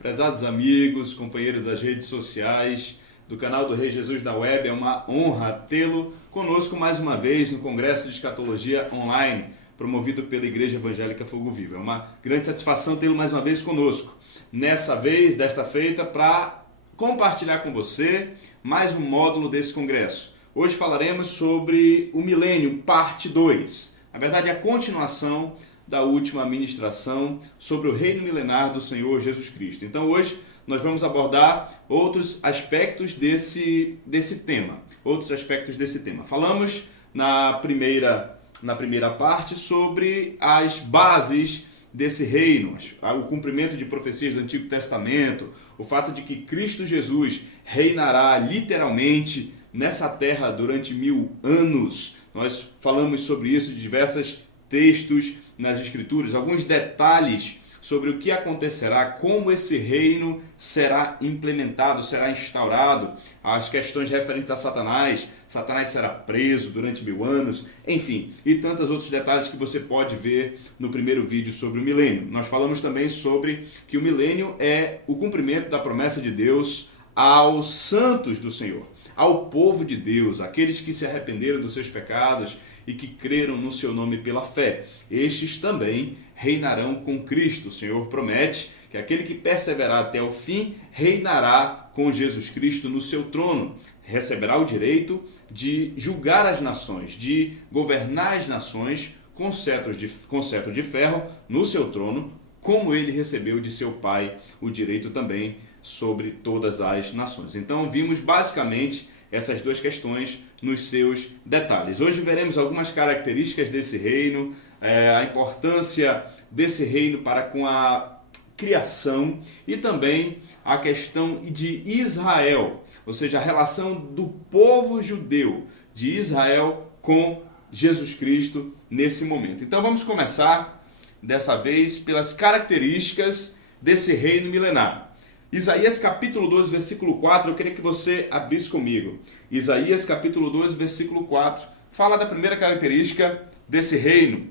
Prezados amigos, companheiros das redes sociais, do canal do Rei Jesus da Web, é uma honra tê-lo conosco mais uma vez no Congresso de Escatologia Online, promovido pela Igreja Evangélica Fogo Vivo. É uma grande satisfação tê-lo mais uma vez conosco. Desta feita, para compartilhar com você mais um módulo desse congresso. Hoje falaremos sobre o Milênio, parte 2. Na verdade, a continuação da última ministração sobre o reino milenar do Senhor Jesus Cristo. Então hoje nós vamos abordar outros aspectos desse tema. Falamos na primeira parte sobre as bases desse reino, o cumprimento de profecias do Antigo Testamento, o fato de que Cristo Jesus reinará literalmente nessa terra durante 1000 anos. Nós falamos sobre isso de diversos textos nas Escrituras, alguns detalhes sobre o que acontecerá, como esse reino será implementado, será instaurado, as questões referentes a Satanás será preso durante 1000 anos, enfim, e tantos outros detalhes que você pode ver no primeiro vídeo sobre o milênio. Nós falamos também sobre que o milênio é o cumprimento da promessa de Deus aos santos do Senhor, ao povo de Deus, aqueles que se arrependeram dos seus pecados e que creram no seu nome pela fé. Estes também reinarão com Cristo. O Senhor promete que aquele que perseverar até o fim reinará com Jesus Cristo no seu trono. Receberá o direito de julgar as nações, de governar as nações com cetro de ferro no seu trono, como ele recebeu de seu Pai o direito também sobre todas as nações. Então vimos basicamente essas duas questões nos seus detalhes. Hoje veremos algumas características desse reino, a importância desse reino para com a criação e também a questão de Israel, ou seja, a relação do povo judeu de Israel com Jesus Cristo nesse momento. Então vamos começar dessa vez pelas características desse reino milenar. Isaías capítulo 12, versículo 4, eu queria que você abrisse comigo. Isaías capítulo 12, versículo 4, fala da primeira característica desse reino.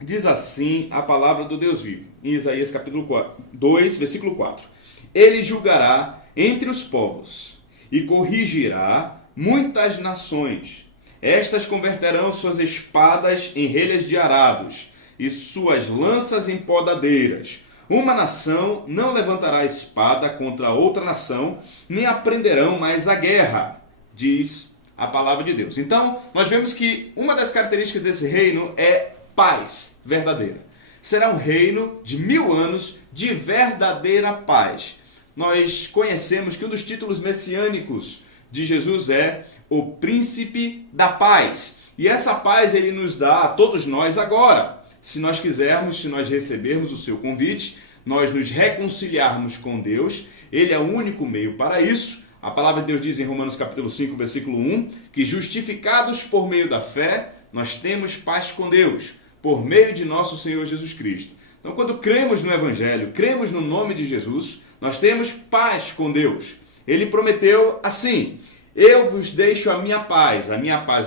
Diz assim a palavra do Deus vivo, em Isaías capítulo 2, versículo 4. Ele julgará entre os povos e corrigirá muitas nações. Estas converterão suas espadas em relhas de arados e suas lanças em podadeiras. Uma nação não levantará espada contra outra nação, nem aprenderão mais a guerra, diz a palavra de Deus. Então, nós vemos que uma das características desse reino é paz verdadeira. Será um reino de 1000 anos de verdadeira paz. Nós conhecemos que um dos títulos messiânicos de Jesus é o Príncipe da Paz. E essa paz ele nos dá a todos nós agora. Se nós quisermos, se nós recebermos o seu convite, nós nos reconciliarmos com Deus, Ele é o único meio para isso. A palavra de Deus diz em Romanos capítulo 5, versículo 1, que justificados por meio da fé, nós temos paz com Deus, por meio de nosso Senhor Jesus Cristo. Então, quando cremos no Evangelho, cremos no nome de Jesus, nós temos paz com Deus. Ele prometeu assim: eu vos deixo a minha paz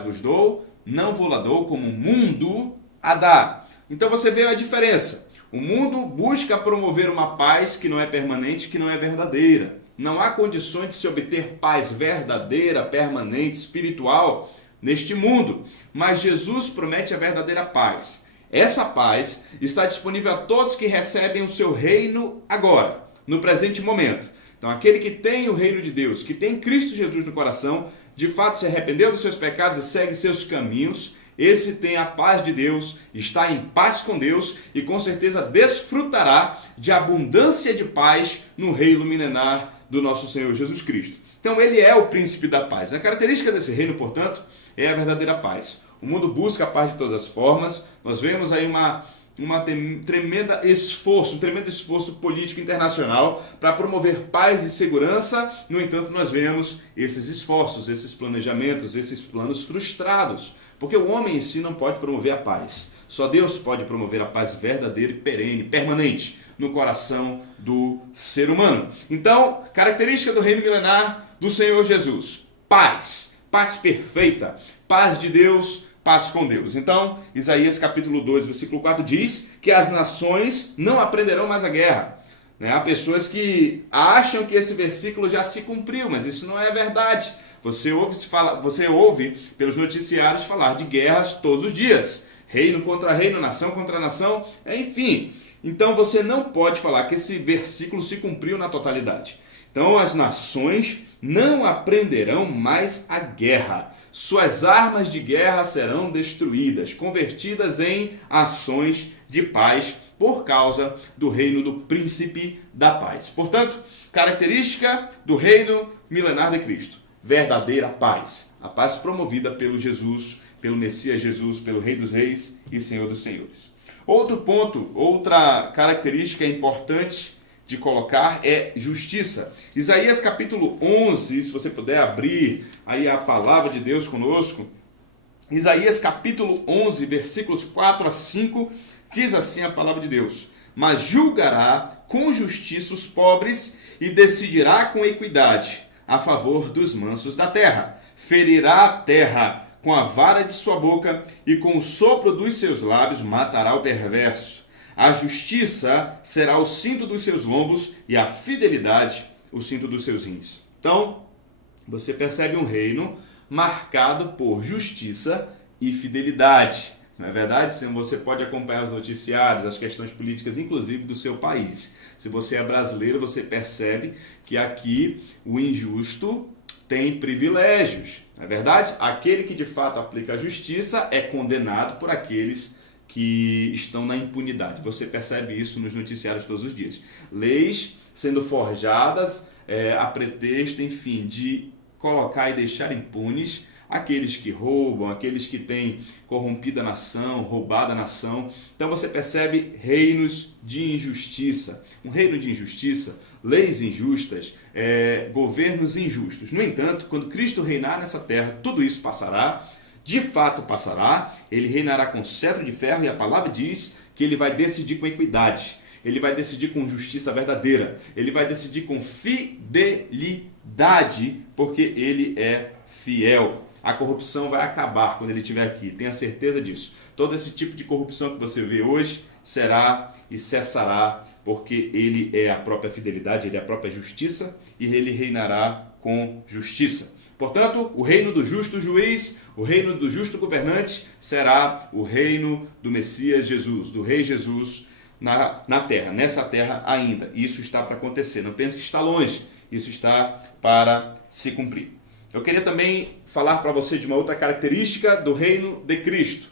vos dou, não vou lá dou como o mundo a dá. Então você vê a diferença. O mundo busca promover uma paz que não é permanente, que não é verdadeira. Não há condições de se obter paz verdadeira, permanente, espiritual neste mundo. Mas Jesus promete a verdadeira paz. Essa paz está disponível a todos que recebem o seu reino agora, no presente momento. Então aquele que tem o reino de Deus, que tem Cristo Jesus no coração, de fato se arrependeu dos seus pecados e segue seus caminhos, esse tem a paz de Deus, está em paz com Deus e com certeza desfrutará de abundância de paz no reino milenar do nosso Senhor Jesus Cristo. Então ele é o príncipe da paz. A característica desse reino, portanto, é a verdadeira paz. O mundo busca a paz de todas as formas. Nós vemos aí um tremendo esforço político internacional para promover paz e segurança. No entanto, nós vemos esses esforços, esses planejamentos, esses planos frustrados. Porque o homem em si não pode promover a paz. Só Deus pode promover a paz verdadeira e perene, permanente, no coração do ser humano. Então, característica do reino milenar do Senhor Jesus: paz, paz perfeita, paz de Deus, paz com Deus. Então, Isaías capítulo 2, versículo 4 diz que as nações não aprenderão mais a guerra. né? Há pessoas que acham que esse versículo já se cumpriu, mas isso não é verdade. Você ouve pelos noticiários falar de guerras todos os dias. Reino contra reino, nação contra nação, enfim. Então você não pode falar que esse versículo se cumpriu na totalidade. Então as nações não aprenderão mais a guerra. Suas armas de guerra serão destruídas, convertidas em ações de paz por causa do reino do príncipe da paz. Portanto, característica do reino milenar de Cristo: verdadeira paz. A paz promovida pelo Jesus, pelo Messias Jesus, pelo Rei dos Reis e Senhor dos Senhores. Outro ponto, outra característica importante de colocar é justiça. Isaías capítulo 11, se você puder abrir aí a palavra de Deus conosco. Isaías capítulo 11, versículos 4 a 5, diz assim a palavra de Deus: mas julgará com justiça os pobres e decidirá com equidade a favor dos mansos da terra. Ferirá a terra com a vara de sua boca e com o sopro dos seus lábios matará o perverso. A justiça será o cinto dos seus lombos e a fidelidade o cinto dos seus rins. Então, você percebe um reino marcado por justiça e fidelidade. Não é verdade? Você pode acompanhar os noticiários, as questões políticas, inclusive do seu país. Se você é brasileiro, você percebe que aqui o injusto tem privilégios. Não é verdade? Aquele que de fato aplica a justiça é condenado por aqueles que estão na impunidade. Você percebe isso nos noticiários todos os dias. Leis sendo forjadas a pretexto, enfim, de colocar e deixar impunes aqueles que roubam, aqueles que têm corrompido a nação, roubado a nação. Então você percebe reinos de injustiça. Um reino de injustiça, leis injustas, governos injustos. No entanto, quando Cristo reinar nessa terra, tudo isso passará. De fato passará, ele reinará com cetro de ferro e a palavra diz que ele vai decidir com equidade, ele vai decidir com justiça verdadeira, ele vai decidir com fidelidade, porque ele é fiel. A corrupção vai acabar quando ele estiver aqui, tenha certeza disso. Todo esse tipo de corrupção que você vê hoje será e cessará, porque ele é a própria fidelidade, ele é a própria justiça e ele reinará com justiça. Portanto, o reino do justo juiz, o reino do justo governante será o reino do Messias Jesus, do Rei Jesus na terra, nessa terra ainda. Isso está para acontecer, não pense que está longe, isso está para se cumprir. Eu queria também falar para você de uma outra característica do reino de Cristo.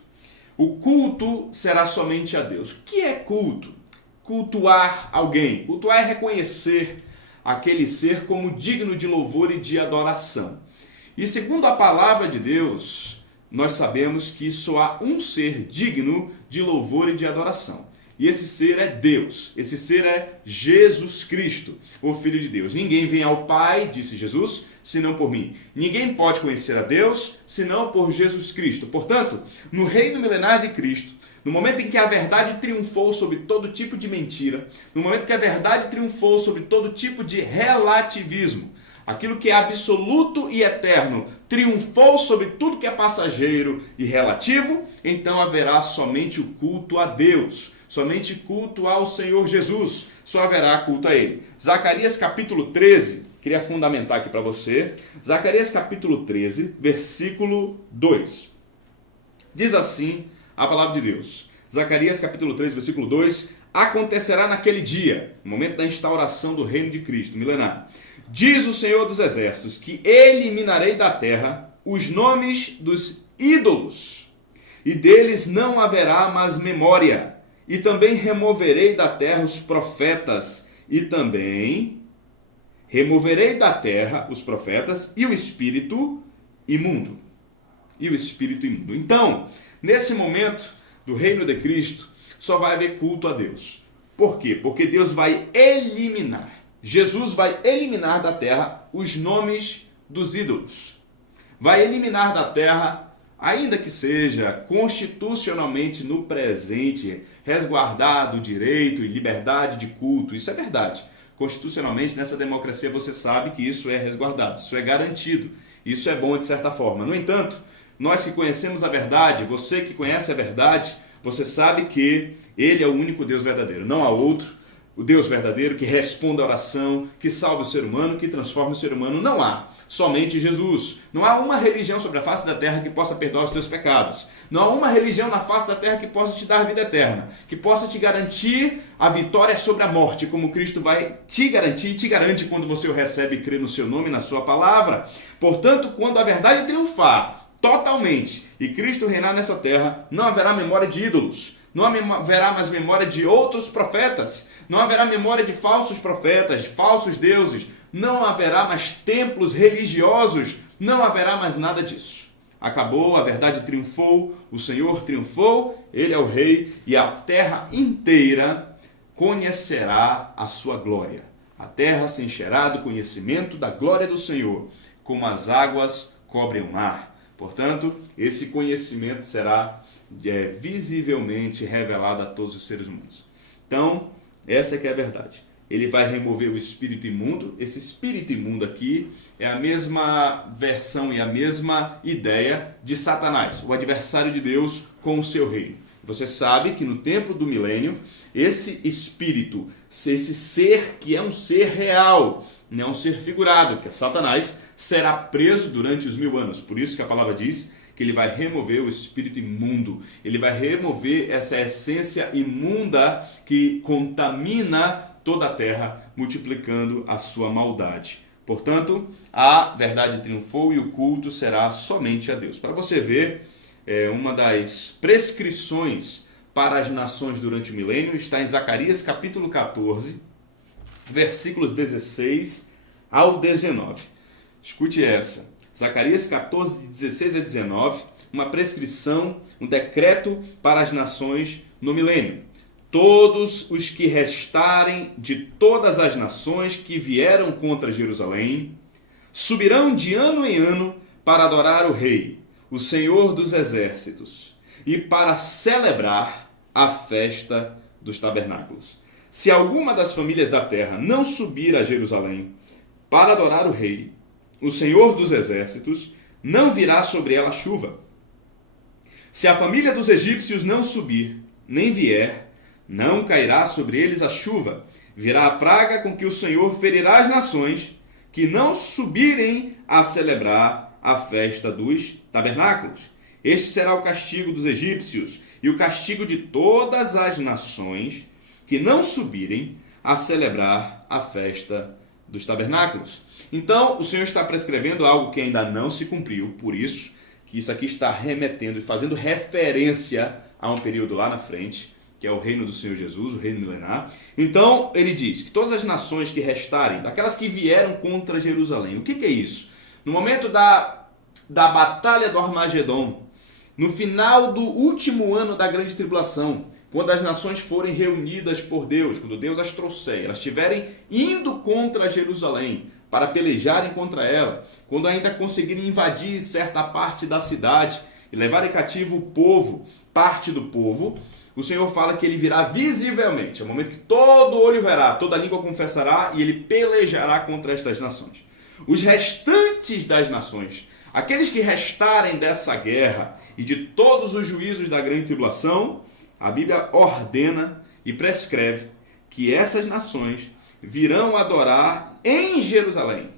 O culto será somente a Deus. O que é culto? Cultuar alguém. Cultuar é reconhecer aquele ser como digno de louvor e de adoração. E segundo a palavra de Deus, nós sabemos que só há um ser digno de louvor e de adoração. E esse ser é Deus, esse ser é Jesus Cristo, o Filho de Deus. Ninguém vem ao Pai, disse Jesus, senão por mim. Ninguém pode conhecer a Deus, senão por Jesus Cristo. Portanto, no reino milenar de Cristo, no momento em que a verdade triunfou sobre todo tipo de mentira, no momento que a verdade triunfou sobre todo tipo de relativismo, aquilo que é absoluto e eterno triunfou sobre tudo que é passageiro e relativo, então haverá somente o culto a Deus, somente culto ao Senhor Jesus, só haverá culto a Ele. Zacarias capítulo 13, queria fundamentar aqui para você, Zacarias capítulo 13, versículo 2. Diz assim a palavra de Deus, Zacarias capítulo 13, versículo 2, acontecerá naquele dia, no momento da instauração do reino de Cristo, milenar, diz o Senhor dos Exércitos, que eliminarei da terra os nomes dos ídolos, e deles não haverá mais memória. E também removerei da terra os profetas, e também removerei da terra os profetas e o espírito imundo. E o espírito imundo. Então, nesse momento do reino de Cristo, só vai haver culto a Deus. Por quê? Porque Deus vai eliminar. Jesus vai eliminar da terra os nomes dos ídolos. Vai eliminar da terra, ainda que seja constitucionalmente no presente, resguardado o direito e liberdade de culto. Isso é verdade. Constitucionalmente, nessa democracia, você sabe que isso é resguardado, isso é garantido. Isso é bom de certa forma. No entanto, nós que conhecemos a verdade, você que conhece a verdade, você sabe que Ele é o único Deus verdadeiro. Não há outro. o Deus verdadeiro, que responde à oração, que salva o ser humano, que transforma o ser humano. Não há. Somente Jesus. Não há uma religião sobre a face da terra que possa perdoar os teus pecados. Não há uma religião na face da terra que possa te dar vida eterna, que possa te garantir a vitória sobre a morte, como Cristo vai te garantir e te garante quando você o recebe e crê no seu nome e na sua palavra. Portanto, quando a verdade triunfar totalmente e Cristo reinar nessa terra, não haverá memória de ídolos, não haverá mais memória de outros profetas, não haverá memória de falsos profetas, de falsos deuses, não haverá mais templos religiosos, não haverá mais nada disso. Acabou, a verdade triunfou, o Senhor triunfou, Ele é o Rei e a terra inteira conhecerá a sua glória. A terra se encherá do conhecimento da glória do Senhor, como as águas cobrem o mar. Portanto, esse conhecimento será visivelmente revelado a todos os seres humanos. Então, essa é que é a verdade. Ele vai remover o espírito imundo. Esse espírito imundo aqui é a mesma versão e a mesma ideia de Satanás, o adversário de Deus com o seu reino. Você sabe que no tempo do milênio, esse espírito, esse ser que é um ser real, não é um ser figurado, que é Satanás, será preso durante os 1000 anos. Por isso que a palavra diz que ele vai remover o espírito imundo. Ele vai remover essa essência imunda que contamina toda a terra, multiplicando a sua maldade. Portanto, a verdade triunfou e o culto será somente a Deus. Para você ver, uma das prescrições para as nações durante o milênio está em Zacarias capítulo 14, versículos 16 ao 19. Escute essa. Zacarias 14, 16 a 19, uma prescrição, um decreto para as nações no milênio. Todos os que restarem de todas as nações que vieram contra Jerusalém subirão de ano em ano para adorar o Rei, o Senhor dos Exércitos, e para celebrar a festa dos tabernáculos. Se alguma das famílias da terra não subir a Jerusalém para adorar o Rei, o Senhor dos Exércitos, não virá sobre ela chuva. Se a família dos egípcios não subir, nem vier, não cairá sobre eles a chuva. Virá a praga com que o Senhor ferirá as nações que não subirem a celebrar a festa dos tabernáculos. Este será o castigo dos egípcios e o castigo de todas as nações que não subirem a celebrar a festa dos tabernáculos. Então, o Senhor está prescrevendo algo que ainda não se cumpriu, por isso que isso aqui está remetendo e fazendo referência a um período lá na frente, que é o reino do Senhor Jesus, o reino milenar. Então, ele diz que todas as nações que restarem, daquelas que vieram contra Jerusalém, o que é isso? No momento da batalha do Armagedon, no final do último ano da grande tribulação, quando as nações forem reunidas por Deus, quando Deus as trouxer, elas estiverem indo contra Jerusalém, para pelejarem contra ela, quando ainda conseguirem invadir certa parte da cidade e levarem cativo o povo, parte do povo, o Senhor fala que ele virá visivelmente, é o momento que todo olho verá, toda língua confessará e ele pelejará contra estas nações. Os restantes das nações, aqueles que restarem dessa guerra e de todos os juízos da grande tribulação, a Bíblia ordena e prescreve que essas nações virão adorar em Jerusalém,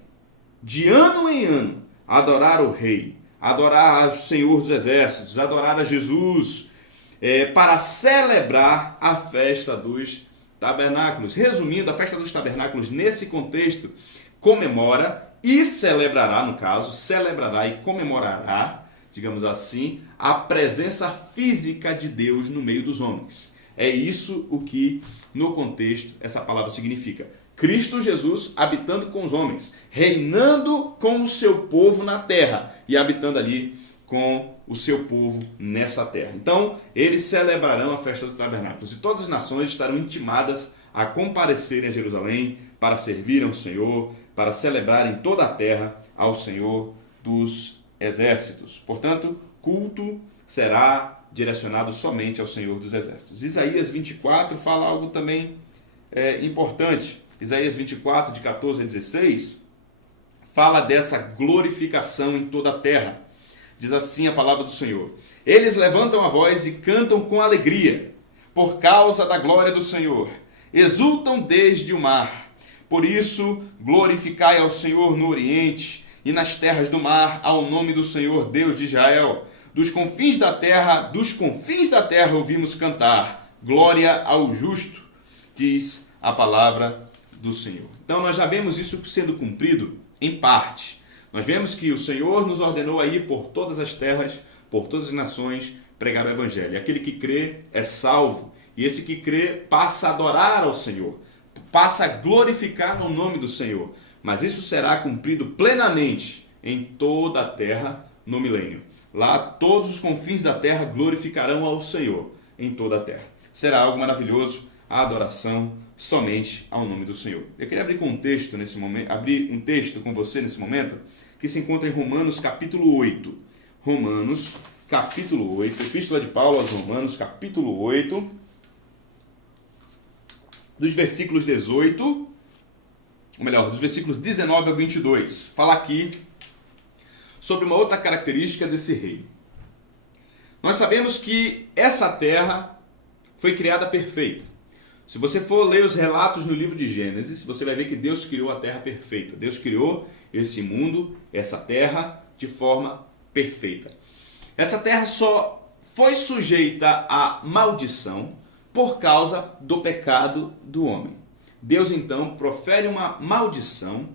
de ano em ano, adorar o Rei, adorar o Senhor dos Exércitos, adorar a Jesus, para celebrar a festa dos tabernáculos. Resumindo, a festa dos tabernáculos, nesse contexto, comemora e celebrará, no caso, celebrará e comemorará, digamos assim, a presença física de Deus no meio dos homens. É isso o que, no contexto, essa palavra significa. Cristo Jesus habitando com os homens, reinando com o seu povo na terra e habitando ali com o seu povo nessa terra. Então, eles celebrarão a festa dos tabernáculos e todas as nações estarão intimadas a comparecerem a Jerusalém para servirem ao Senhor, para celebrarem toda a terra ao Senhor dos Exércitos. Portanto, culto será direcionado somente ao Senhor dos Exércitos. Isaías 24 fala algo também importante. Isaías 24, de 14 a 16, fala dessa glorificação em toda a terra. Diz assim a palavra do Senhor: eles levantam a voz e cantam com alegria, por causa da glória do Senhor. exultam desde o mar. Por isso, glorificai ao Senhor no Oriente, e nas terras do mar, ao nome do Senhor, Deus de Israel. Dos confins da terra ouvimos cantar. Glória ao justo, diz a palavra do Senhor. Então nós já vemos isso sendo cumprido em parte. Nós vemos que o Senhor nos ordenou a ir por todas as terras, por todas as nações, pregar o Evangelho. Aquele que crê é salvo. E esse que crê passa a adorar ao Senhor, passa a glorificar o nome do Senhor. Mas isso será cumprido plenamente em toda a terra no milênio. Lá todos os confins da terra glorificarão ao Senhor em toda a terra. Será algo maravilhoso a adoração somente ao nome do Senhor. Eu queria abrir um texto com você nesse momento, que se encontra em Romanos capítulo 8. Romanos capítulo 8, Epístola de Paulo aos Romanos capítulo 8, dos versículos 18, ou melhor, dos versículos 19 a 22. Fala aqui sobre uma outra característica desse reino. Nós sabemos que essa terra foi criada perfeita. Se você for ler os relatos no livro de Gênesis, você vai ver que Deus criou a terra perfeita. Deus criou esse mundo, essa terra, de forma perfeita. Essa terra só foi sujeita à maldição por causa do pecado do homem. Deus então profere uma maldição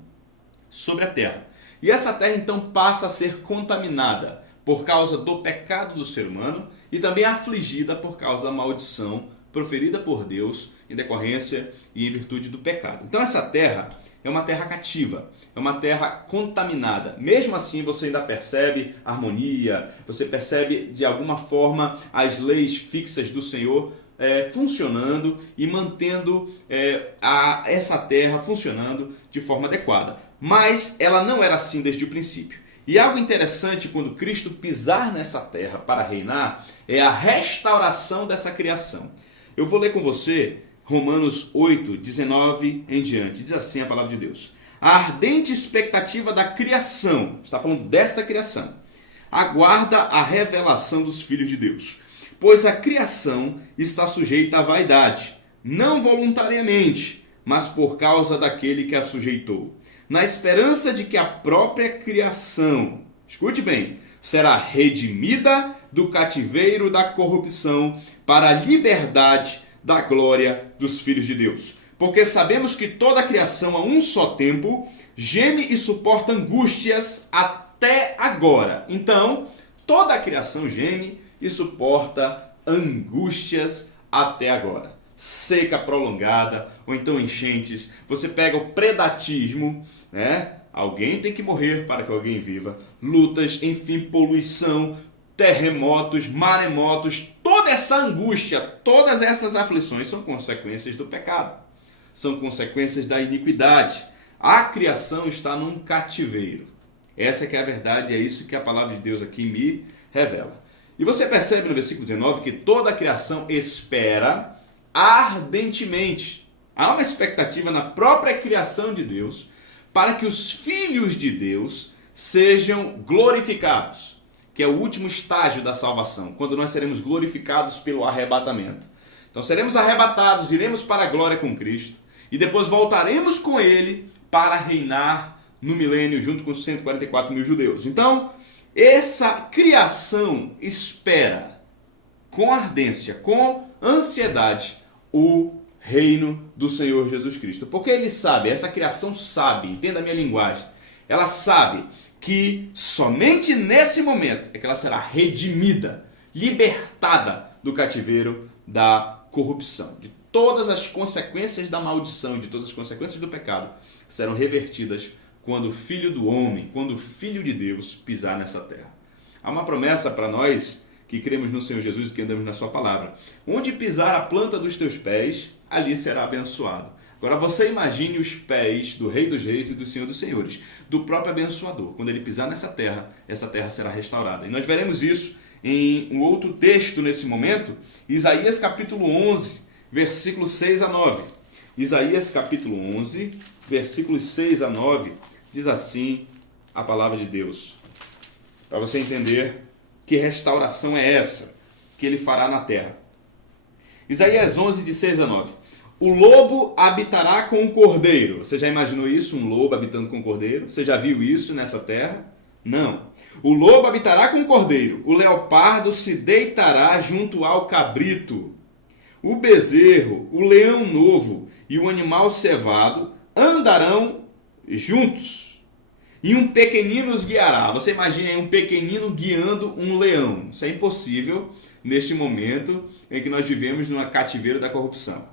sobre a terra. E essa terra então passa a ser contaminada por causa do pecado do ser humano e também afligida por causa da maldição proferida por Deus em decorrência e em virtude do pecado. Então essa terra é uma terra cativa, é uma terra contaminada. Mesmo assim você ainda percebe harmonia, você percebe de alguma forma as leis fixas do Senhor funcionando e mantendo essa terra funcionando de forma adequada. Mas ela não era assim desde o princípio. E algo interessante quando Cristo pisar nessa terra para reinar é a restauração dessa criação. Eu vou ler com você Romanos 8, 19 em diante. Diz assim a palavra de Deus: a ardente expectativa da criação, está falando desta criação, aguarda a revelação dos filhos de Deus. Pois a criação está sujeita à vaidade, não voluntariamente, mas por causa daquele que a sujeitou, na esperança de que a própria criação, escute bem, será redimida do cativeiro da corrupção para a liberdade da glória dos filhos de Deus. Porque sabemos que toda a criação a um só tempo geme e suporta angústias até agora. Então, toda a criação geme e suporta angústias até agora. Seca prolongada, ou então enchentes. Você pega o predatismo, né? Alguém tem que morrer para que alguém viva. Lutas, enfim, poluição, terremotos, maremotos, toda essa angústia, todas essas aflições são consequências do pecado. São consequências da iniquidade. A criação está num cativeiro. Essa que é a verdade, é isso que a palavra de Deus aqui me revela. E você percebe no versículo 19 que toda a criação espera ardentemente. Há uma expectativa na própria criação de Deus para que os filhos de Deus sejam glorificados, que é o último estágio da salvação, quando nós seremos glorificados pelo arrebatamento. Então seremos arrebatados, iremos para a glória com Cristo e depois voltaremos com Ele para reinar no milênio junto com os 144 mil judeus. Então, essa criação espera com ardência, com ansiedade, o reino do Senhor Jesus Cristo. Porque ele sabe, essa criação sabe, entenda a minha linguagem, ela sabe que somente nesse momento é que ela será redimida, libertada do cativeiro da corrupção, de todas as consequências da maldição, de todas as consequências do pecado, serão revertidas quando o Filho do Homem, quando o Filho de Deus pisar nessa terra. Há uma promessa para nós que cremos no Senhor Jesus e que andamos na sua palavra. Onde pisar a planta dos teus pés, ali será abençoado. Agora você imagine os pés do Rei dos Reis e do Senhor dos Senhores, do próprio abençoador. Quando ele pisar nessa terra, essa terra será restaurada. E nós veremos isso em um outro texto nesse momento, Isaías capítulo 11, versículos 6 a 9. Isaías capítulo 11, versículos 6 a 9, diz assim a palavra de Deus. Para você entender que restauração é essa que ele fará na terra. Isaías 11, de 6 a 9. O lobo habitará com o cordeiro. Você já imaginou isso? Um lobo habitando com o cordeiro? Você já viu isso nessa terra? Não. O lobo habitará com o cordeiro. O leopardo se deitará junto ao cabrito. O bezerro, o leão novo e o animal cevado andarão juntos. E um pequenino os guiará. Você imagina aí um pequenino guiando um leão. Isso é impossível neste momento em que nós vivemos no cativeiro da corrupção.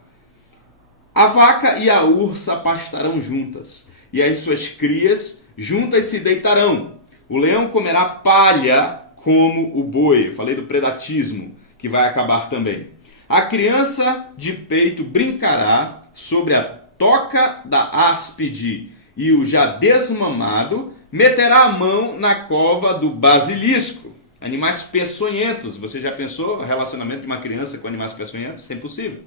A vaca e a ursa pastarão juntas, e as suas crias juntas se deitarão. O leão comerá palha como o boi. Eu falei do predatismo, que vai acabar também. A criança de peito brincará sobre a toca da áspide, e o já desmamado meterá a mão na cova do basilisco. Animais peçonhentos. Você já pensou o relacionamento de uma criança com animais peçonhentos? Isso é impossível.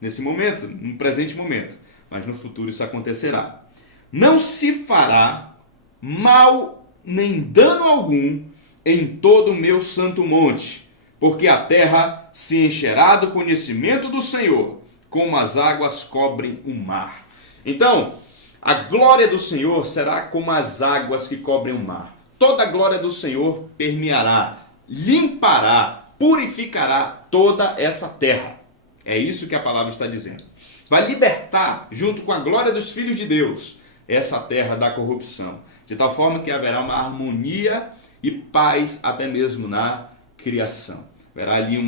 Nesse momento, no presente momento. Mas no futuro isso acontecerá. Não se fará mal nem dano algum em todo o meu santo monte, porque a terra se encherá do conhecimento do Senhor, como as águas cobrem o mar. Então, a glória do Senhor será como as águas que cobrem o mar. Toda a glória do Senhor permeará, limpará, purificará toda essa terra. É isso que a palavra está dizendo. Vai libertar, junto com a glória dos filhos de Deus, essa terra da corrupção. De tal forma que haverá uma harmonia e paz até mesmo na criação. Haverá ali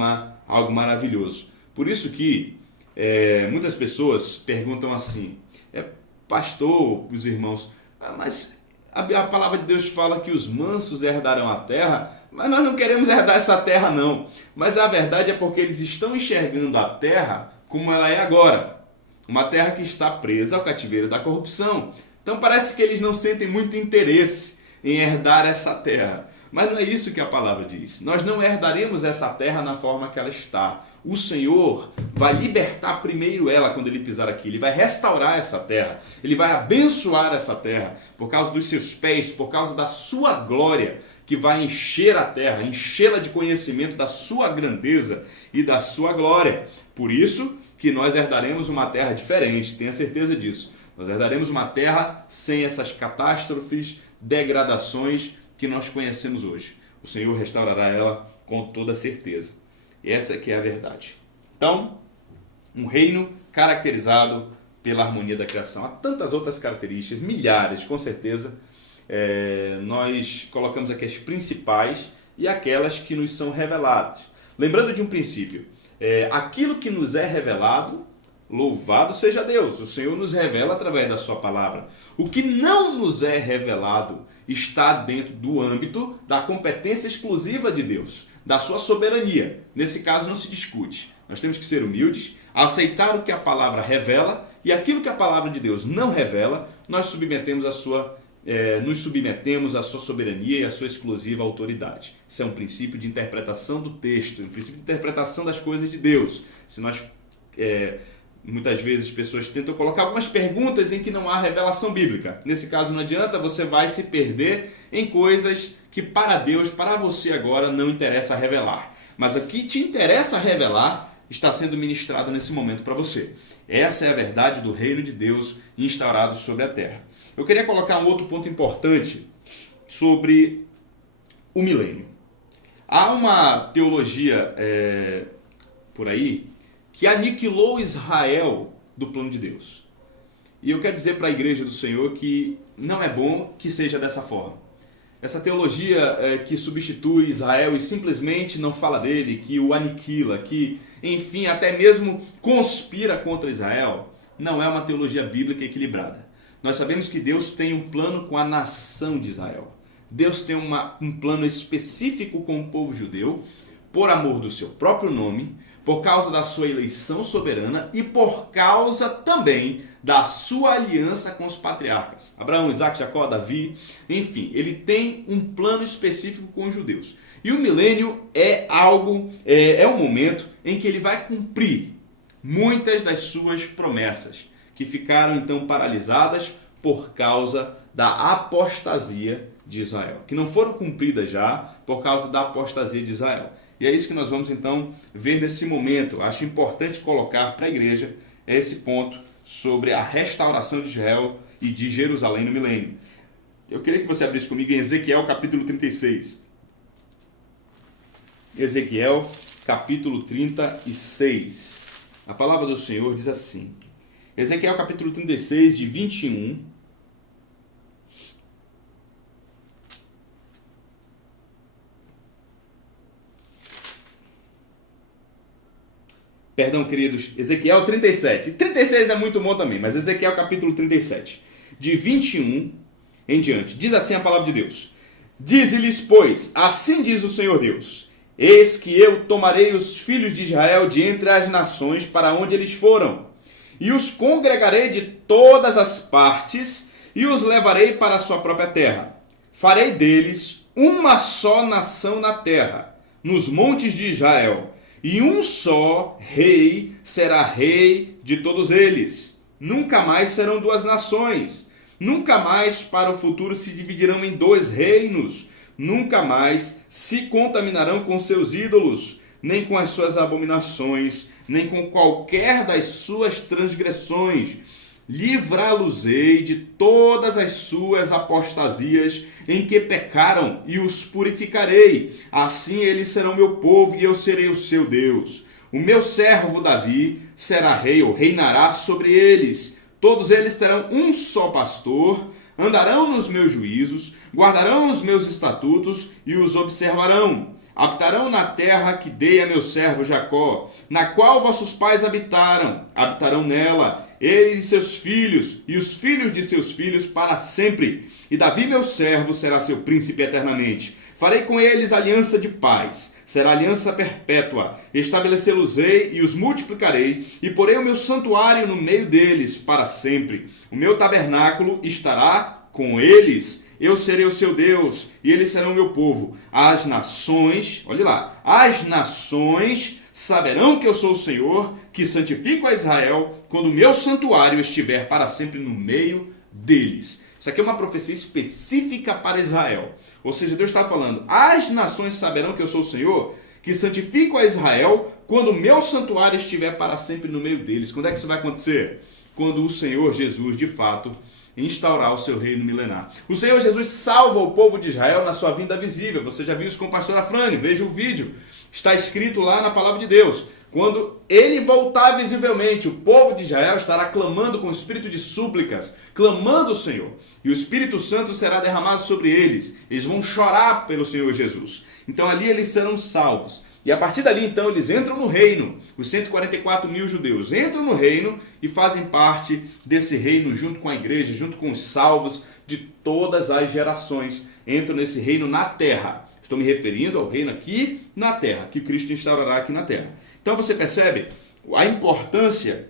algo maravilhoso. Por isso que muitas pessoas perguntam assim, pastor, os irmãos, mas a palavra de Deus fala que os mansos herdarão a terra, mas nós não queremos herdar essa terra não. Mas a verdade é porque eles estão enxergando a terra como ela é agora. Uma terra que está presa ao cativeiro da corrupção. Então parece que eles não sentem muito interesse em herdar essa terra. Mas não é isso que a palavra diz. Nós não herdaremos essa terra na forma que ela está. O Senhor vai libertar primeiro ela quando ele pisar aqui. Ele vai restaurar essa terra. Ele vai abençoar essa terra por causa dos seus pés, por causa da sua glória, que vai encher a terra, enchê-la de conhecimento da sua grandeza e da sua glória. Por isso que nós herdaremos uma terra diferente, tenha certeza disso. Nós herdaremos uma terra sem essas catástrofes, degradações que nós conhecemos hoje. O Senhor restaurará ela com toda certeza. E essa aqui é a verdade. Então, um reino caracterizado pela harmonia da criação. Há tantas outras características, milhares, com certeza. Nós colocamos aqui as principais e aquelas que nos são reveladas. Lembrando de um princípio, aquilo que nos é revelado, louvado seja Deus. O Senhor nos revela através da sua palavra. O que não nos é revelado está dentro do âmbito da competência exclusiva de Deus, da sua soberania. Nesse caso não se discute. Nós temos que ser humildes, aceitar o que a palavra revela, e aquilo que a palavra de Deus não revela, nós nos submetemos à sua soberania e à sua exclusiva autoridade. Isso é um princípio de interpretação do texto, um princípio de interpretação das coisas de Deus. Se nós muitas vezes pessoas tentam colocar algumas perguntas em que não há revelação bíblica. Nesse caso não adianta, você vai se perder em coisas que para Deus, para você agora, não interessa revelar. Mas o que te interessa revelar está sendo ministrado nesse momento para você. Essa é a verdade do reino de Deus instaurado sobre a terra. Eu queria colocar um outro ponto importante sobre o milênio. Há uma teologia por aí que aniquilou Israel do plano de Deus. E eu quero dizer para a igreja do Senhor que não é bom que seja dessa forma. Essa teologia que substitui Israel e simplesmente não fala dele, que o aniquila, que, enfim, até mesmo conspira contra Israel, não é uma teologia bíblica equilibrada. Nós sabemos que Deus tem um plano com a nação de Israel. Deus tem um plano específico com o povo judeu, por amor do seu próprio nome, por causa da sua eleição soberana e por causa também da sua aliança com os patriarcas. Abraão, Isaac, Jacó, Davi, enfim, ele tem um plano específico com os judeus. E o milênio é um momento em que ele vai cumprir muitas das suas promessas, que ficaram então paralisadas por causa da apostasia de Israel, que não foram cumpridas já por causa da apostasia de Israel. E é isso que nós vamos então ver nesse momento. Acho importante colocar para a igreja é esse ponto sobre a restauração de Israel e de Jerusalém no milênio. Eu queria que você abrisse comigo em Ezequiel capítulo 36. Ezequiel capítulo 36. A palavra do Senhor diz assim. Ezequiel capítulo 36, de 21. Perdão, queridos, Ezequiel 37. 36 é muito bom também, mas Ezequiel capítulo 37, de 21 em diante. Diz assim a palavra de Deus. Dize-lhes, pois, assim diz o Senhor Deus, eis que eu tomarei os filhos de Israel de entre as nações para onde eles foram, e os congregarei de todas as partes, e os levarei para a sua própria terra. Farei deles uma só nação na terra, nos montes de Israel, e um só rei será rei de todos eles. Nunca mais serão duas nações. Nunca mais para o futuro se dividirão em dois reinos. Nunca mais se contaminarão com seus ídolos, nem com as suas abominações, nem com qualquer das suas transgressões. Livrá-los-ei de todas as suas apostasias em que pecaram e os purificarei. Assim eles serão meu povo e eu serei o seu Deus. O meu servo Davi será rei ou reinará sobre eles. Todos eles terão um só pastor, andarão nos meus juízos, guardarão os meus estatutos e os observarão. Habitarão na terra que dei a meu servo Jacó, na qual vossos pais habitaram. Habitarão nela, ele e seus filhos, e os filhos de seus filhos para sempre. E Davi, meu servo, será seu príncipe eternamente. Farei com eles aliança de paz. Será aliança perpétua. Estabelecê-los-ei e os multiplicarei, e porei o meu santuário no meio deles para sempre. O meu tabernáculo estará com eles. Eu serei o seu Deus, e eles serão o meu povo. As nações, olhe lá, as nações saberão que eu sou o Senhor, que santifico a Israel, quando o meu santuário estiver para sempre no meio deles. Isso aqui é uma profecia específica para Israel. Ou seja, Deus está falando, as nações saberão que eu sou o Senhor, que santifico a Israel, quando o meu santuário estiver para sempre no meio deles. Quando é que isso vai acontecer? Quando o Senhor Jesus, de fato, instaurar o seu reino milenar. O Senhor Jesus salva o povo de Israel na sua vinda visível. Você já viu isso com o pastor Afrânio, veja o vídeo. Está escrito lá na palavra de Deus. Quando ele voltar visivelmente, o povo de Israel estará clamando com espírito de súplicas, clamando o Senhor. E o Espírito Santo será derramado sobre eles. Eles vão chorar pelo Senhor Jesus. Então ali eles serão salvos. E a partir dali, então, eles entram no reino. Os 144 mil judeus entram no reino e fazem parte desse reino junto com a igreja, junto com os salvos de todas as gerações. Entram nesse reino na terra. Estou me referindo ao reino aqui na terra, que Cristo instaurará aqui na terra. Então você percebe a importância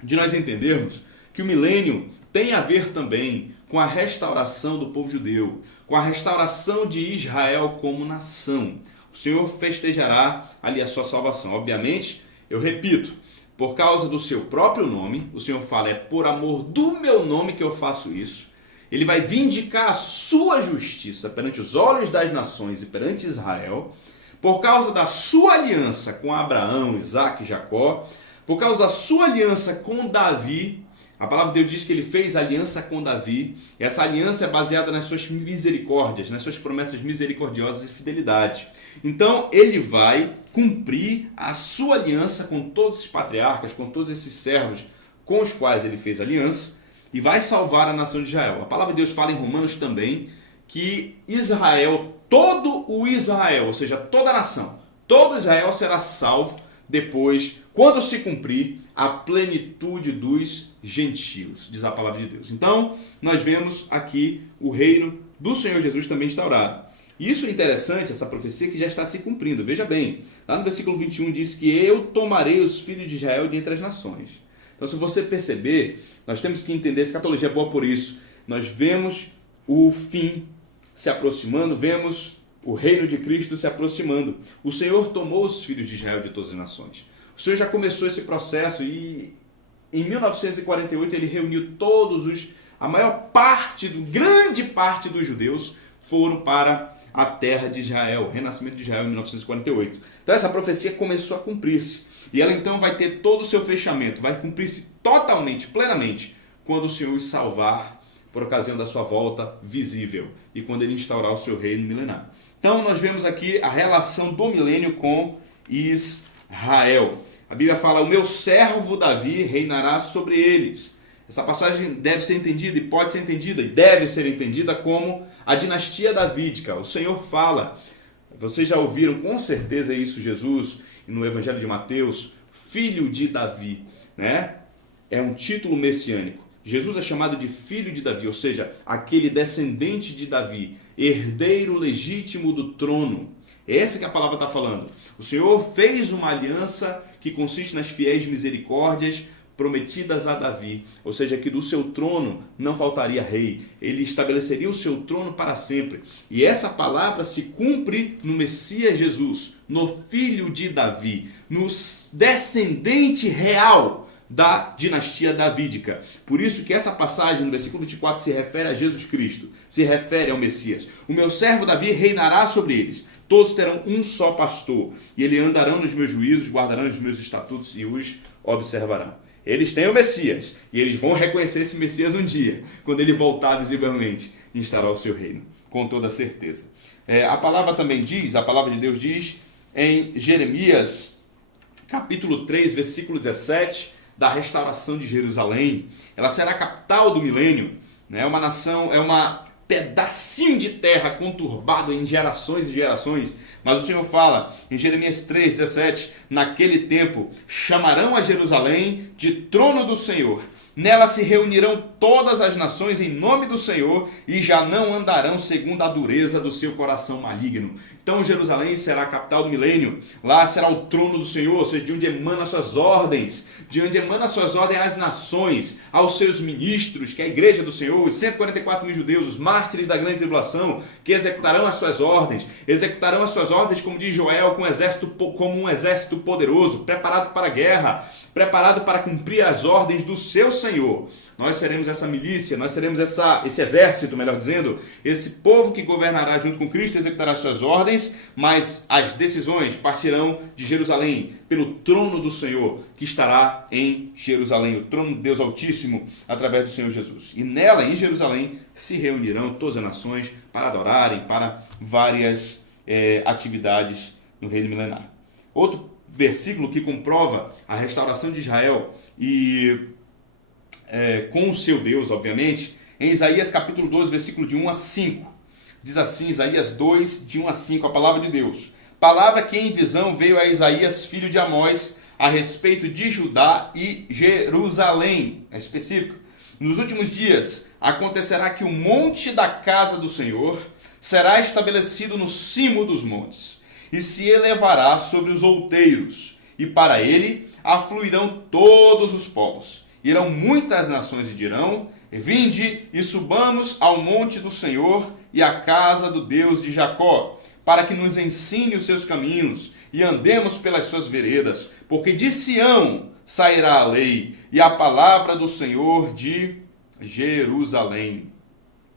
de nós entendermos que o milênio tem a ver também com a restauração do povo judeu, com a restauração de Israel como nação. O Senhor festejará ali a sua salvação. Obviamente, eu repito, por causa do seu próprio nome, o Senhor fala, é por amor do meu nome que eu faço isso. Ele vai vindicar a sua justiça perante os olhos das nações e perante Israel, por causa da sua aliança com Abraão, Isaque e Jacó, por causa da sua aliança com Davi. A palavra de Deus diz que ele fez aliança com Davi. E essa aliança é baseada nas suas misericórdias, nas suas promessas misericordiosas e fidelidade. Então, ele vai cumprir a sua aliança com todos esses patriarcas, com todos esses servos com os quais ele fez aliança, e vai salvar a nação de Israel. A palavra de Deus fala em Romanos também que Israel, todo o Israel, ou seja, toda a nação, todo Israel será salvo depois, quando se cumprir a plenitude dos gentios, diz a palavra de Deus. Então, nós vemos aqui o reino do Senhor Jesus também instaurado. E isso é interessante, essa profecia que já está se cumprindo. Veja bem, lá no versículo 21 diz que eu tomarei os filhos de Israel de entre as nações. Então, se você perceber, nós temos que entender, escatologia é boa por isso. Nós vemos o fim se aproximando, vemos o reino de Cristo se aproximando. O Senhor tomou os filhos de Israel de todas as nações. O Senhor já começou esse processo e em 1948 ele reuniu a maior parte, grande parte dos judeus foram para a terra de Israel, o renascimento de Israel em 1948. Então essa profecia começou a cumprir-se. E ela então vai ter todo o seu fechamento, vai cumprir-se totalmente, plenamente, quando o Senhor os salvar por ocasião da sua volta visível e quando ele instaurar o seu reino milenar. Então nós vemos aqui a relação do milênio com Israel. A Bíblia fala: o meu servo Davi reinará sobre eles. Essa passagem deve ser entendida e pode ser entendida e deve ser entendida como a dinastia davídica. O Senhor fala, vocês já ouviram com certeza isso, Jesus, no Evangelho de Mateus, filho de Davi, né? É um título messiânico. Jesus é chamado de filho de Davi, ou seja, aquele descendente de Davi, herdeiro legítimo do trono. É essa que a palavra está falando. O Senhor fez uma aliança que consiste nas fiéis misericórdias prometidas a Davi, ou seja, que do seu trono não faltaria rei. Ele estabeleceria o seu trono para sempre. E essa palavra se cumpre no Messias Jesus, no filho de Davi, no descendente real da dinastia davídica. Por isso que essa passagem no versículo 24 se refere a Jesus Cristo, se refere ao Messias. O meu servo Davi reinará sobre eles. Todos terão um só pastor, e eles andarão nos meus juízos, guardarão os meus estatutos e os observarão. Eles têm o Messias, e eles vão reconhecer esse Messias um dia, quando ele voltar visivelmente e instaurar o seu reino, com toda certeza. A palavra também diz, a palavra de Deus diz, em Jeremias, capítulo 3, versículo 17, da restauração de Jerusalém. Ela será a capital do milênio, né? Uma nação, é uma pedacinho de terra conturbado em gerações e gerações, mas o Senhor fala em Jeremias 3:17, naquele tempo chamarão a Jerusalém de trono do Senhor, nela se reunirão todas as nações em nome do Senhor e já não andarão segundo a dureza do seu coração maligno. Então Jerusalém será a capital do milênio, lá será o trono do Senhor, ou seja, de onde emanam as suas ordens, de onde emanam as suas ordens às nações, aos seus ministros, que é a igreja do Senhor, os 144 mil judeus, os mártires da grande tribulação, que executarão as suas ordens como diz Joel, como um exército poderoso, preparado para a guerra, preparado para cumprir as ordens do seu Senhor. Nós seremos essa milícia, nós seremos esse exército, melhor dizendo, esse povo que governará junto com Cristo, executará suas ordens, mas as decisões partirão de Jerusalém, pelo trono do Senhor, que estará em Jerusalém, o trono de Deus Altíssimo, através do Senhor Jesus. E nela, em Jerusalém, se reunirão todas as nações para adorarem, para várias atividades no reino milenar. Outro versículo que comprova a restauração de Israel e com o seu Deus, obviamente, em Isaías capítulo 12, versículo de 1 a 5. Diz assim, Isaías 2, de 1 a 5, a palavra de Deus. Palavra que em visão veio a Isaías, filho de Amós, a respeito de Judá e Jerusalém. É específico. Nos últimos dias acontecerá que o monte da casa do Senhor será estabelecido no cimo dos montes e se elevará sobre os outeiros, e para ele afluirão todos os povos. Irão muitas nações e dirão: vinde e subamos ao monte do Senhor e à casa do Deus de Jacó, para que nos ensine os seus caminhos e andemos pelas suas veredas, porque de Sião sairá a lei e a palavra do Senhor de Jerusalém.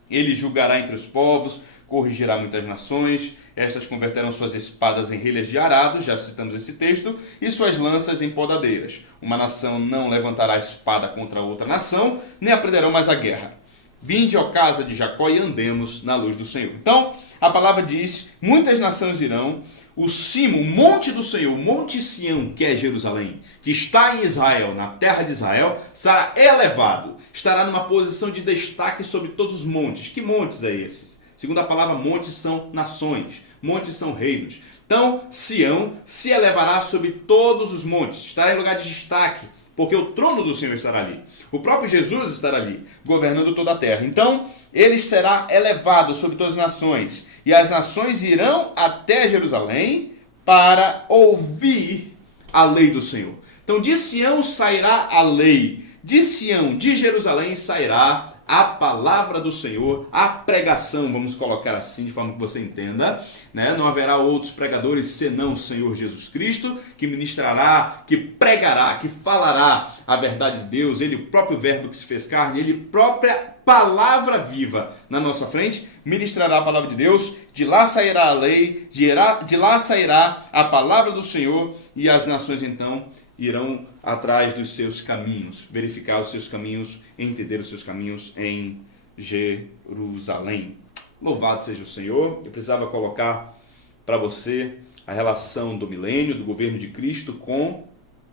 Ele julgará entre os povos, corrigirá muitas nações, estas converterão suas espadas em relhas de arados, já citamos esse texto, e suas lanças em podadeiras. Uma nação não levantará espada contra outra nação, nem aprenderão mais a guerra. Vinde, ó casa de Jacó, e andemos na luz do Senhor. Então, a palavra diz, muitas nações irão, o cimo, o monte do Senhor, o monte Sião, que é Jerusalém, que está em Israel, na terra de Israel, será elevado, estará numa posição de destaque sobre todos os montes. Que montes é esses? Segundo a palavra, montes são nações, montes são reinos. Então, Sião se elevará sobre todos os montes, estará em lugar de destaque, porque o trono do Senhor estará ali. O próprio Jesus estará ali, governando toda a terra. Então, ele será elevado sobre todas as nações, e as nações irão até Jerusalém para ouvir a lei do Senhor. Então, de Sião sairá a lei, de Sião, de Jerusalém sairá a palavra do Senhor, a pregação, vamos colocar assim, de forma que você entenda, né? Não haverá outros pregadores senão o Senhor Jesus Cristo, que ministrará, que pregará, que falará a verdade de Deus, ele, o próprio verbo que se fez carne, ele, própria palavra viva na nossa frente, ministrará a palavra de Deus, de lá sairá a lei, de lá sairá a palavra do Senhor, e as nações então irão atrás dos seus caminhos, verificar os seus caminhos, entender os seus caminhos em Jerusalém. Louvado seja o Senhor. Eu precisava colocar para você a relação do milênio, do governo de Cristo com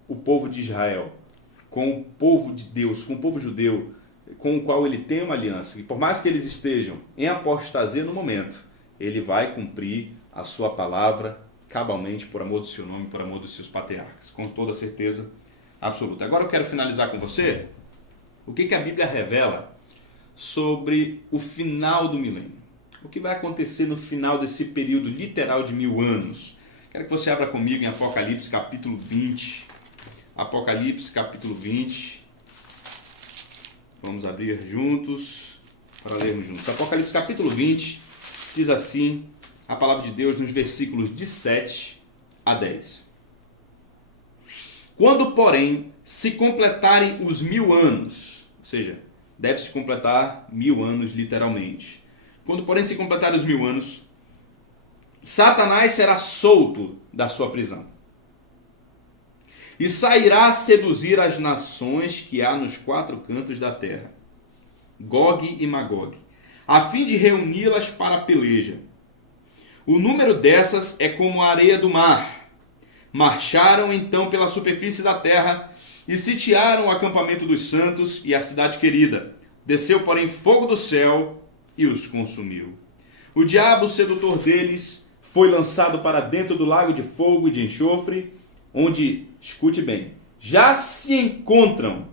o povo de Israel, com o povo de Deus, com o povo judeu, com o qual ele tem uma aliança. E por mais que eles estejam em apostasia no momento, ele vai cumprir a sua palavra cabalmente por amor do seu nome, por amor dos seus patriarcas, com toda certeza absoluta. Agora eu quero finalizar com você o que a Bíblia revela sobre o final do milênio. O que vai acontecer no final desse período literal de 1000 anos. Quero que você abra comigo em Apocalipse capítulo 20. Apocalipse capítulo 20. Vamos abrir juntos para lermos juntos. Apocalipse capítulo 20 diz assim a palavra de Deus nos versículos de 7 a 10. Quando, porém, se completarem os 1000 anos, ou seja, deve-se completar 1000 anos literalmente. Quando, porém, se completarem os 1000 anos, Satanás será solto da sua prisão e sairá a seduzir as nações que há nos 4 cantos da terra, Gog e Magog, a fim de reuni-las para a peleja. O número dessas é como a areia do mar. Marcharam então pela superfície da terra e sitiaram o acampamento dos santos e a cidade querida. Desceu, porém, fogo do céu e os consumiu. O diabo, sedutor deles, foi lançado para dentro do lago de fogo e de enxofre, onde, escute bem, já se encontram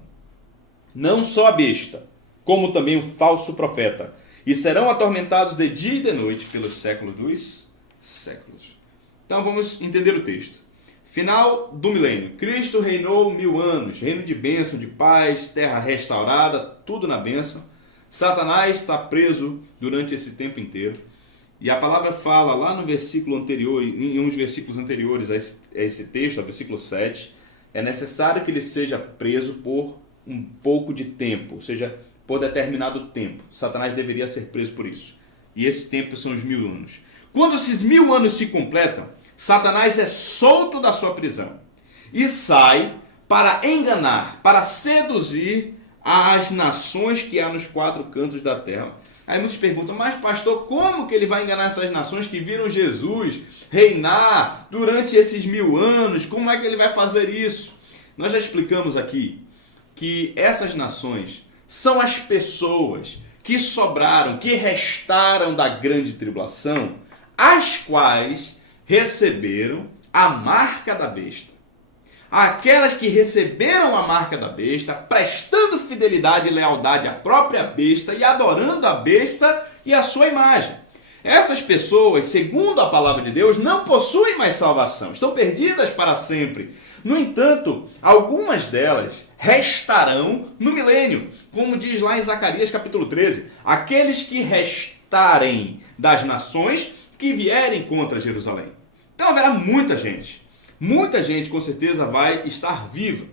não só a besta, como também o falso profeta, e serão atormentados de dia e de noite pelos séculos dos séculos. Então vamos entender o texto. Final do milênio. Cristo reinou 1000 anos, reino de bênção, de paz, terra restaurada, tudo na bênção. Satanás está preso durante esse tempo inteiro. E a palavra fala lá no versículo anterior, em uns versículos anteriores a esse texto, ao versículo 7, é necessário que ele seja preso por um pouco de tempo, ou seja, por determinado tempo. Satanás deveria ser preso por isso. E esse tempo são os 1000 anos. Quando esses 1000 anos se completam, Satanás é solto da sua prisão e sai para enganar, para seduzir as nações que há nos 4 cantos da terra. Aí muitos perguntam, mas pastor, como que ele vai enganar essas nações que viram Jesus reinar durante esses 1000 anos? Como é que ele vai fazer isso? Nós já explicamos aqui que essas nações são as pessoas que sobraram, que restaram da grande tribulação, as quais receberam a marca da besta. Aquelas que receberam a marca da besta, prestando fidelidade e lealdade à própria besta e adorando a besta e a sua imagem. Essas pessoas, segundo a palavra de Deus, não possuem mais salvação, estão perdidas para sempre. No entanto, algumas delas restarão no milênio, como diz lá em Zacarias capítulo 13, aqueles que restarem das nações que vierem contra Jerusalém. Então haverá muita gente com certeza vai estar viva.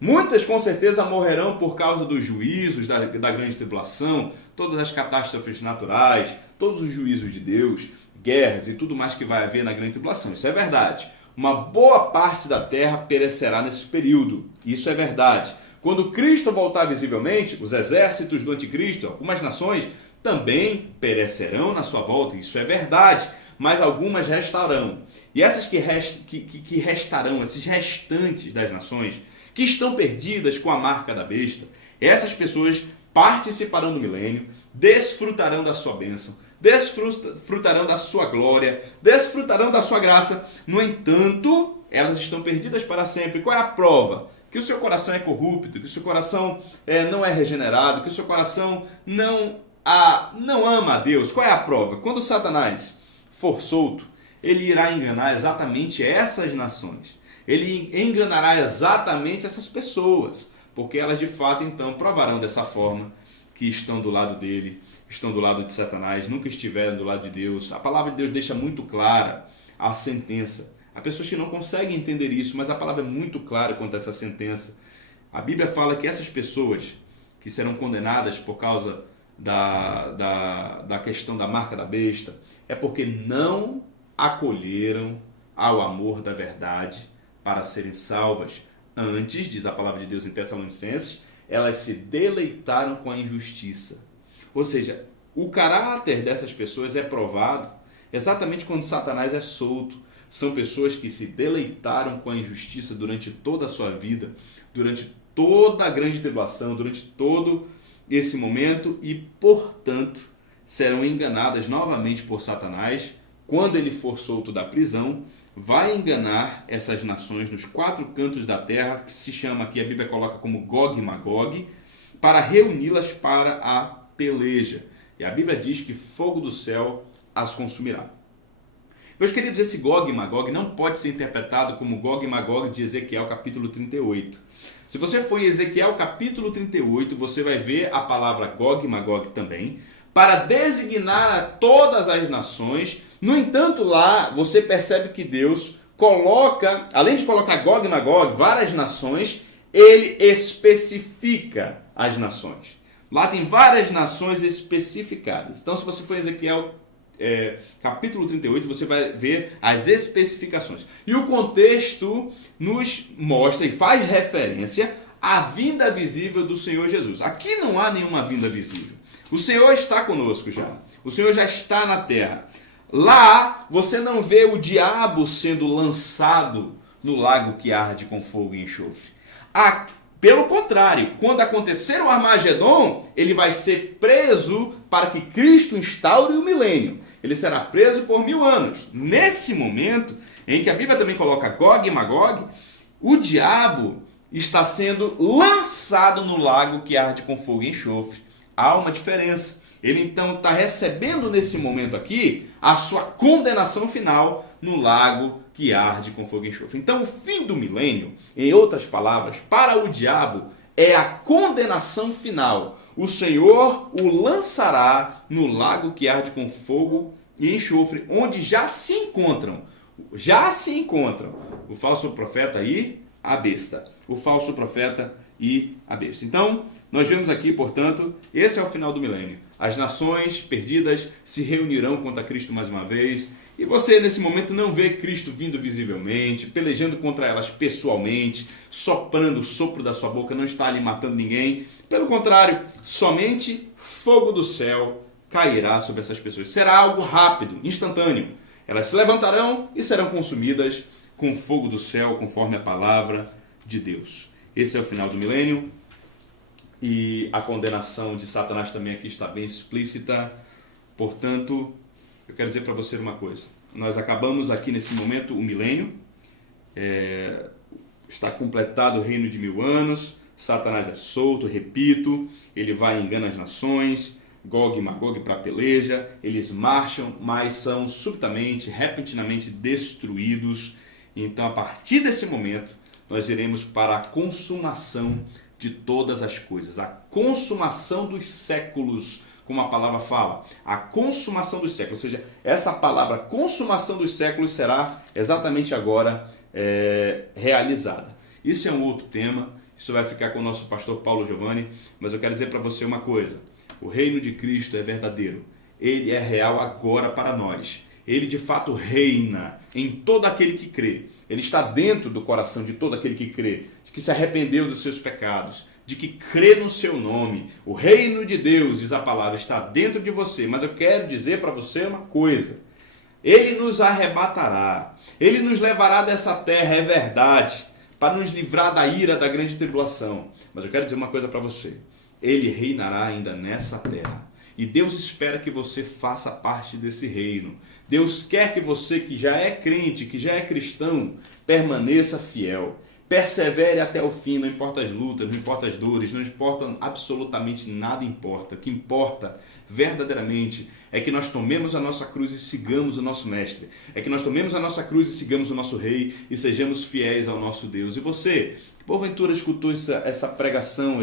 Muitas com certeza morrerão por causa dos juízos da grande tribulação, todas as catástrofes naturais, todos os juízos de Deus, guerras e tudo mais que vai haver na grande tribulação. Isso é verdade. Uma boa parte da terra perecerá nesse período. Isso é verdade. Quando Cristo voltar visivelmente, os exércitos do anticristo, algumas nações, também perecerão na sua volta. Isso é verdade. Mas algumas restarão. E essas que restarão, esses restantes das nações, que estão perdidas com a marca da besta, essas pessoas participarão do milênio, desfrutarão da sua bênção, desfrutarão da sua glória, desfrutarão da sua graça. No entanto, elas estão perdidas para sempre. Qual é a prova? Que o seu coração é corrupto, que o seu coração não é regenerado, que o seu coração não ama a Deus. Qual é a prova? Quando Satanás for solto, ele irá enganar exatamente essas nações. Ele enganará exatamente essas pessoas, porque elas de fato então provarão dessa forma que estão do lado dele, estão do lado de Satanás, nunca estiveram do lado de Deus. A palavra de Deus deixa muito clara a sentença. Há pessoas que não conseguem entender isso, mas a palavra é muito clara quanto a essa sentença. A Bíblia fala que essas pessoas que serão condenadas por causa da questão da marca da besta é porque não acolheram ao amor da verdade para serem salvas, Antes, diz a palavra de Deus em Tessalonicenses, elas se deleitaram com a injustiça. Ou seja, o caráter dessas pessoas é provado exatamente quando Satanás é solto. São pessoas que se deleitaram com a injustiça durante toda a sua vida, durante toda a grande tribulação, durante todo esse momento e, portanto, serão enganadas novamente por Satanás. Quando ele for solto da prisão, vai enganar essas nações nos 4 cantos da terra, que se chama aqui, a Bíblia coloca como Gog e Magog, para reuni-las para a peleja. E a Bíblia diz que fogo do céu as consumirá. Meus queridos, esse Gog e Magog não pode ser interpretado como Gog e Magog de Ezequiel capítulo 38. Se você for em Ezequiel capítulo 38, você vai ver a palavra Gog e Magog também, para designar a todas as nações. No entanto, lá você percebe que Deus coloca, além de colocar Gog e Magog, várias nações, ele especifica as nações. Lá tem várias nações especificadas. Então, se você for em Ezequiel capítulo 38, você vai ver as especificações. E o contexto nos mostra e faz referência à vinda visível do Senhor Jesus. Aqui não há nenhuma vinda visível. O Senhor está conosco já. O Senhor já está na terra. Lá você não vê o diabo sendo lançado no lago que arde com fogo e enxofre. Pelo contrário, quando acontecer o Armagedon, ele vai ser preso para que Cristo instaure o milênio. Ele será preso por 1000 anos. Nesse momento, em que a Bíblia também coloca Gog e Magog, o diabo está sendo lançado no lago que arde com fogo e enxofre. Há uma diferença. Ele então está recebendo nesse momento aqui a sua condenação final no lago que arde com fogo e enxofre. Então o fim do milênio, em outras palavras, para o diabo é a condenação final. O Senhor o lançará no lago que arde com fogo e enxofre, onde já se encontram o falso profeta e a besta. O falso profeta e a besta. Então, nós vemos aqui, portanto, esse é o final do milênio. As nações perdidas se reunirão contra Cristo mais uma vez. E você, nesse momento, não vê Cristo vindo visivelmente, pelejando contra elas pessoalmente, soprando o sopro da sua boca, não está ali matando ninguém. Pelo contrário, somente fogo do céu cairá sobre essas pessoas. Será algo rápido, instantâneo. Elas se levantarão e serão consumidas com fogo do céu, conforme a palavra de Deus. Esse é o final do milênio. E a condenação de Satanás também aqui está bem explícita. Portanto, eu quero dizer para você uma coisa. Nós acabamos aqui nesse momento o milênio. Está completado o reino de 1000 anos. Satanás é solto, repito. Ele vai e engana as nações. Gog e Magog para a peleja. Eles marcham, mas são subitamente, repentinamente destruídos. Então, a partir desse momento, nós iremos para a consumação de todas as coisas. A consumação dos séculos, como a palavra fala. A consumação dos séculos. Ou seja, essa palavra consumação dos séculos será exatamente agora realizada. Isso é um outro tema. Isso vai ficar com o nosso pastor Paulo Giovanni. Mas eu quero dizer para você uma coisa. O reino de Cristo é verdadeiro. Ele é real agora para nós. Ele de fato reina em todo aquele que crê. Ele está dentro do coração de todo aquele que crê, que se arrependeu dos seus pecados, de que crê no seu nome. O reino de Deus, diz a palavra, está dentro de você. Mas eu quero dizer para você uma coisa. Ele nos arrebatará. Ele nos levará dessa terra, é verdade, para nos livrar da ira da grande tribulação. Mas eu quero dizer uma coisa para você. Ele reinará ainda nessa terra. E Deus espera que você faça parte desse reino. Deus quer que você, que já é crente, que já é cristão, permaneça fiel. Persevere até o fim, não importa as lutas, não importa as dores, não importa absolutamente nada importa. O que importa verdadeiramente é que nós tomemos a nossa cruz e sigamos o nosso mestre. É que nós tomemos a nossa cruz e sigamos o nosso rei e sejamos fiéis ao nosso Deus. E você, que porventura escutou essa pregação,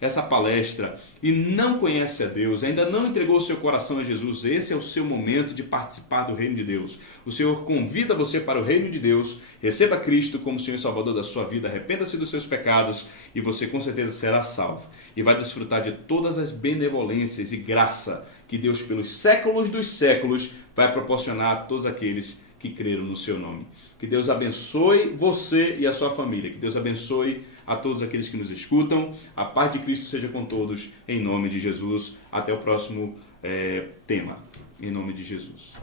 essa palestra e não conhece a Deus, ainda não entregou o seu coração a Jesus, esse é o seu momento de participar do reino de Deus. O Senhor convida você para o reino de Deus, receba Cristo como Senhor e Salvador da sua vida, arrependa-se dos seus pecados e você com certeza será salvo e vai desfrutar de todas as benevolências e graça que Deus pelos séculos dos séculos vai proporcionar a todos aqueles que creram no seu nome. Que Deus abençoe você e a sua família. Que Deus abençoe a todos aqueles que nos escutam. A paz de Cristo seja com todos, em nome de Jesus. Até o próximo tema, em nome de Jesus.